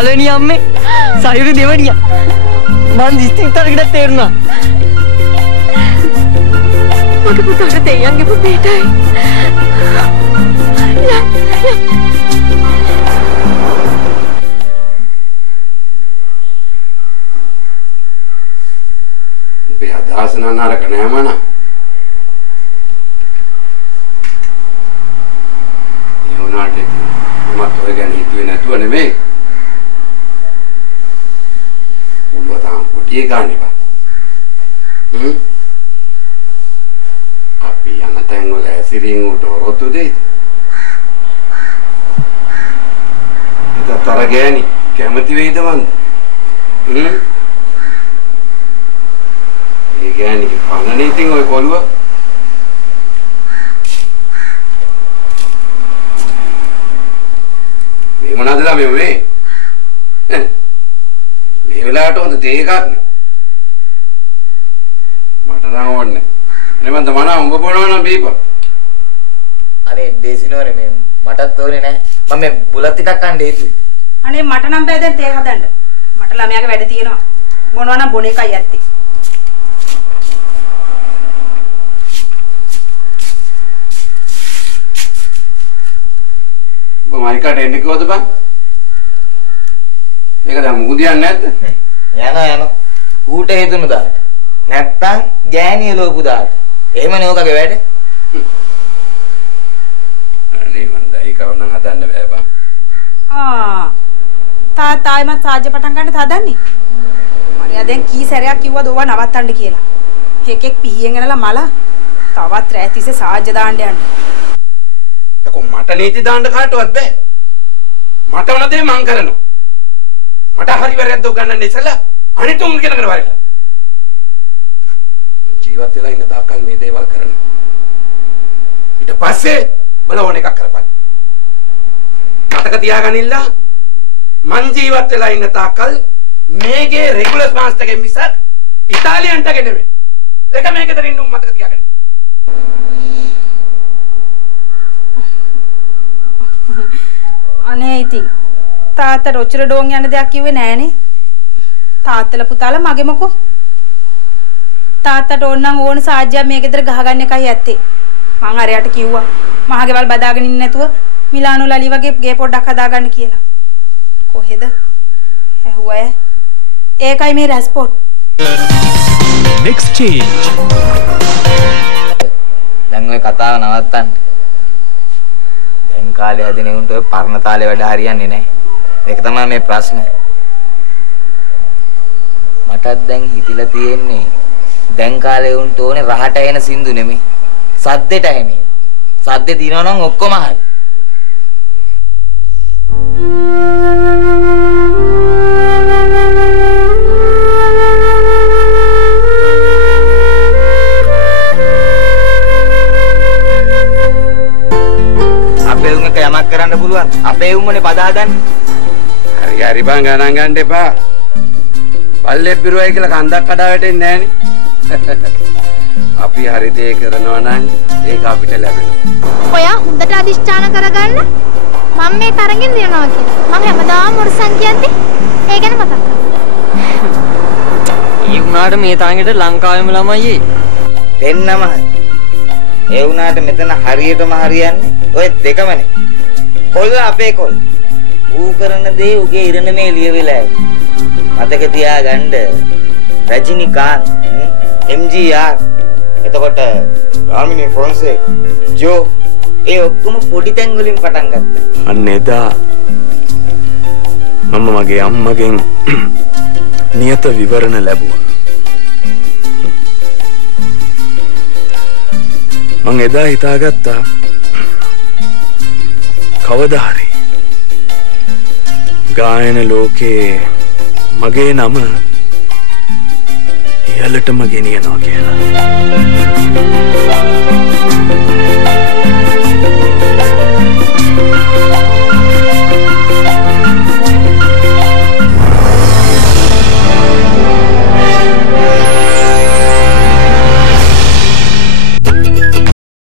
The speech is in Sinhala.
පළවෙනි අම්මේ සයුරු දෙවණියා. මං දිස්ත්‍රික්කයට තේරුණා. මගේ පුතාට දෙයියන්ගේ පුතේටයි. ඔබේ අදහස නරක නෑ මනා. ඒ වුණාට මමත් ඔය ගැන හිතුවේ නැතුව නෙමෙයි. ඔළුව තාම පොඩි ගානේ බා. අපි යන තැන් වල ඇසිරින් උඩ රොතු දෙයිද? ඒතර ගෑණි කැමති වෙයිද මන්ද? ඒ ගෑණි පන්නනේ ඉතින් ඔය කොළුව. මේ මොනවදලා මේ වෙලාවට හොඳ තේ එකක් නේ. මට නම් ඕනේ. නෙමෙන්ද මනා උඹ බොනවා නම් බීපන්. අනේ දේසිනෝනේ මේ මටත් ඕනේ නෑ. මම මේ බුලත් ටිකක් කන්න හේතුවේ. අනේ මට නම් බෑ දැන් තේ හදන්න. මට ළමයාගේ වැඩ තියෙනවා. මොනවා නම් බොන එකයි ඇත්තේ. මයිකට එන්න කිව්වද බං? මේක දැන් මුගුදියන්නේ නැද්ද? යනවා. ඌට හේතුණු දාට. නැත්තම් ගෑණිය ලෝපු දාට. එහෙමනේ ඕකගේ වැඩ. අනේ මන්ද ඒකව නම් හදන්න බෑ බං. තාත්තායිමත් සාජ්‍ය පටන් ගන්නත් හදන්නේ. මරියා දැන් කී සැරයක් කිව්වද ඕවා නවත්තන්න කියලා. එකෙක් පිහියෙන් එනලා මල තවත් රෑ තිස්සේ සාජ්‍ය දාන්න යන්නේ. යකෝ මට නීති දාන්න කාටවත් බෑ. මට ඕන දේ මං කරනවා. මට හරි වැරද්ද උගන්නන්න ඉස්සලා අනිත් උන් කෙනකට වරිලා. ජීවත් වෙලා ඉන්න තාක්කල් මේ දේවල් කරනවා. ඊට පස්සේ බලවන එකක් කරපන්. මතක තියාගනින්න මං ජීවත් වෙලා ඉන්න තාක්කල් මේකේ රෙගුලර් මාස්ටර් ගේ මිසක් ඉතාලියන්ටගේ නෙමෙයි. ඒක මේකේ දරින්න මතක තියාගන්න. අනේ ඉතින් තාත්තට ඔච්චර ඩෝන් යන දෙයක් කිව්වේ නෑනේ. තාත්තලා පුතාලා මගේ මොකෝ. තාත්තට ඕන නම් ඕන සාජ්‍යයක් මේ ගෙදර ගහගන්න එකයි ඇත්තේ. මං අරයට කිව්වා මහගෙවල් බදාගෙන ඉන්න නැතුව මිලානෝ ලලි වගේ ගේ පොඩ්ඩක් හදාගන්න කියලා. කොහෙද? ඇහුවා. ඒකයි මේ රැස්පොට්. Next change. දැන් ඔය කතාව නවත්තන්න. දැන් කාලේ හැදෙන උන්ට ඔය පරණ තාලේ වැඩ හරියන්නේ නැහැ. ඒක තමයි මේ ප්‍රශ්නේ. මටත් දැන් හිතිලා තියෙන්නේ දැන් කාලේ උන්ට ඕනේ රහට එන සින්දු නෙමෙයි. සද්දෙට එන්නේ. සද්දේ තියනවා නම් ඔක්කොම හරි. අපේ උන්ට යමක් කරන්න පුළුවන්. අපේ උන්මනේ පද හදන්නේ. හරි බං ගණන් ගන්න එපා. බල්ලෙක් බිරුවයි කියලා කන්දක් කඩා වැටෙන්නේ නෑනේ. අපි හරි දේ කරනවා නම් ඒක අපිට ලැබෙනවා. ඔයා හොඳට අදිෂ්ඨාන කරගන්න. මම මේ තරගෙන් දිනනවා කියලා. මම හැමදාම මොරසන් කියන්නේ ඒ ගැන මතක් කරගන්න. ඒ වුණාට මේ තරගෙට ලංකාවේම ළමයි දෙන්නම හරි. ඒ වුණාට මෙතන හරියටම හරියන්නේ ඔය දෙකමනේ. කොල්ල අපේ කොල්ල. ඌ කරන දේ උගේ ඉරණමේ ලියවිලා ඇති. මතක තියාගන්න රජිනිකාන්ත් MGR එතකොට රාමිනී ෆොන්සේ ජෝ ඒ ඔක්කොම පොඩි තැන් වලින් පටන් ගත්තා. අන්න එදා මම මගේ අම්මගෙන් නියත විවරණ ලැබුවා. මං එදා හිතාගත්තා කවදා හරි ගායන ලෝකේ මගේ නම ඉහළටම ගෙනියනවා කියලා.